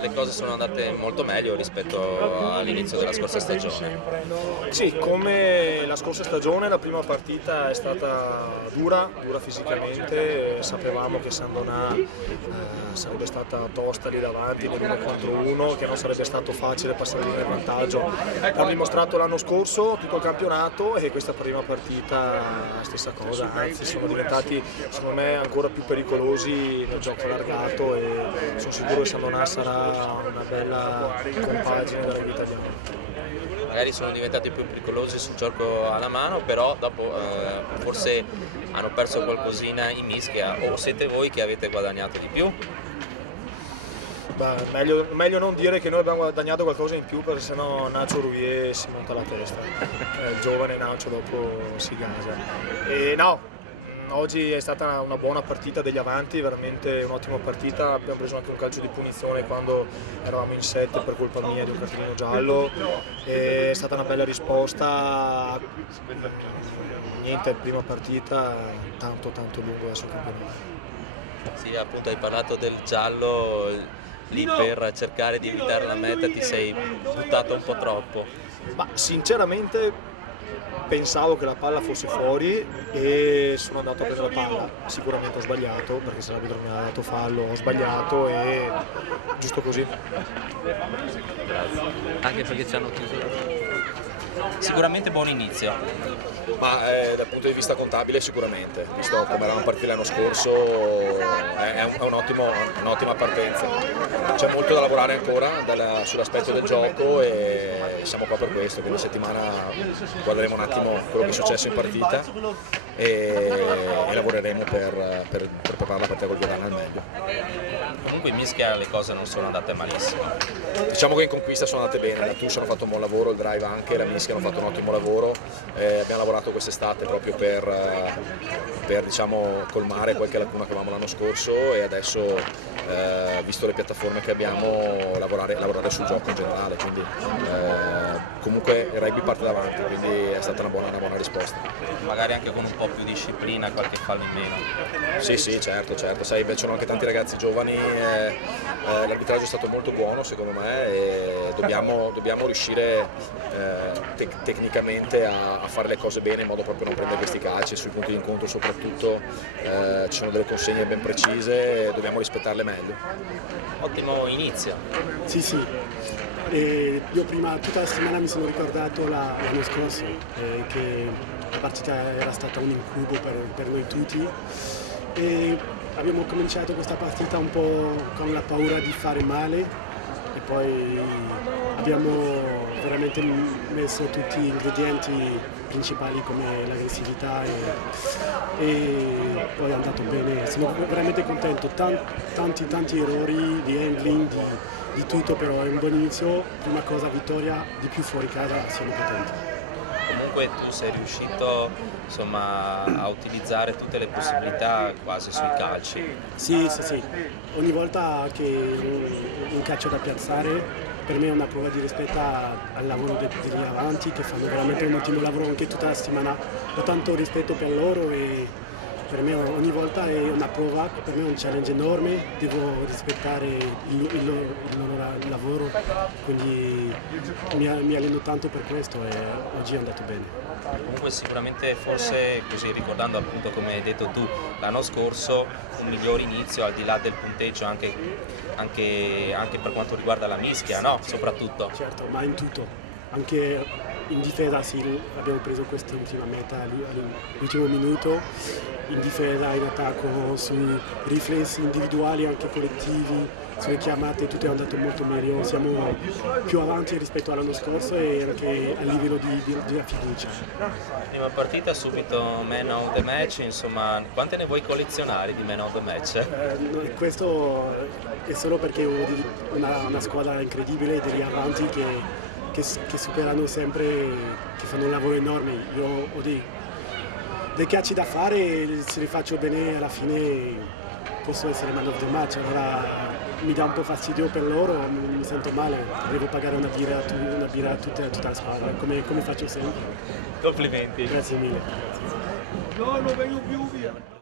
le cose sono andate molto meglio rispetto all'inizio della scorsa stagione. Sì, come la scorsa stagione la prima partita è stata dura fisicamente, sapevamo che Sandonà sarebbe stata tosta lì davanti nell'1 contro 1, che non sarebbe stato facile passare in vantaggio. L'ha dimostrato l'anno scorso tutto il campionato e questa prima partita stessa cosa, anzi sono diventati secondo me ancora più pericolosi nel gioco allargato e sono sicuro che Sandonà sarà una bella compagine della rugby italiana. Magari sono diventati più pericolosi sul gioco alla mano, però dopo forse hanno perso qualcosina in mischia, o siete voi che avete guadagnato di più? Beh, meglio non dire che noi abbiamo guadagnato qualcosa in più, perché sennò Nacho Rouvier si monta la testa, il giovane Nacho dopo si gasa. E no, oggi è stata una buona partita degli avanti, veramente un'ottima partita, abbiamo preso anche un calcio di punizione quando eravamo in 7 per colpa mia di un cartellino giallo, è stata una bella risposta, niente, prima partita tanto lungo adesso il campionato. Sì, appunto hai parlato del giallo, lì per cercare di evitare la meta ti sei buttato un po' troppo. Ma sinceramente pensavo che la palla fosse fuori e sono andato a prendere la palla, sicuramente ho sbagliato perché se l'arbitro mi ha dato fallo ho sbagliato e giusto così. Grazie. Anche perché ci hanno chiuso. Sicuramente buon inizio. Ma dal punto di vista contabile sicuramente, visto come eravamo partiti l'anno scorso è un'ottima partenza. C'è molto da lavorare ancora sull'aspetto del gioco e siamo qua per questo, quindi settimana guarderemo un attimo quello che è successo in partita e lavoreremo per preparare la partita col Viadana al meglio. Comunque in mischia le cose non sono andate malissimo. Diciamo che in conquista sono andate bene, la Tush hanno fatto un buon lavoro, il Drive anche, la mischia hanno fatto un ottimo lavoro, abbiamo lavorato quest'estate proprio per diciamo, colmare qualche lacuna che avevamo l'anno scorso e adesso visto le piattaforme che abbiamo lavorare sul gioco in generale, quindi comunque il rugby parte davanti, quindi è stata una buona risposta. Magari anche con un po' più disciplina, qualche fallo in meno. Sì, certo, sai, ci sono anche tanti ragazzi giovani, l'arbitraggio è stato molto buono secondo me e dobbiamo riuscire tecnicamente a fare le cose bene in modo proprio non prendere questi calci, sui punti di incontro soprattutto ci sono delle consegne ben precise e dobbiamo rispettarle meglio. Ottimo inizio. Sì. Io prima tutta la settimana mi sono ricordato l'anno scorso che la partita era stata un incubo per noi tutti e abbiamo cominciato questa partita un po' con la paura di fare male e poi abbiamo veramente messo tutti gli ingredienti principali come l'aggressività e poi è andato bene. Sono veramente contento, tanti errori di handling, di tutto, però è un buon inizio, prima cosa vittoria, di più fuori casa siamo contenti. Comunque tu sei riuscito insomma, a utilizzare tutte le possibilità quasi sui calci. Sì, ogni volta che un calcio da piazzare per me è una prova di rispetto al lavoro degli avanti che fanno veramente un ottimo lavoro anche tutta la settimana, ho tanto rispetto per loro e per me ogni volta è una prova, per me è un challenge enorme, devo rispettare il loro lavoro, quindi mi alleno tanto per questo e oggi è andato bene. Comunque sicuramente forse così ricordando appunto come hai detto tu l'anno scorso un miglior inizio al di là del punteggio anche per quanto riguarda la mischia, no? Soprattutto. Certo, ma in tutto, anche in difesa sì, abbiamo preso quest'ultima meta all'ultimo minuto, in difesa, in attacco, sui riflessi individuali anche collettivi, sulle chiamate tutto è andato molto meglio, siamo più avanti rispetto all'anno scorso e anche a livello di fiducia. Prima partita subito man of the match, insomma quante ne vuoi collezionare di man of the match? Questo è solo perché ho una squadra incredibile degli avanti che superano sempre, che fanno un lavoro enorme. Io ho dei calci da fare e se li faccio bene alla fine posso essere man of the match, allora mi dà un po' fastidio per loro, mi sento male, devo pagare una birra a tutta la squadra, come faccio sempre. Complimenti. Grazie mille. No, non vengo più via.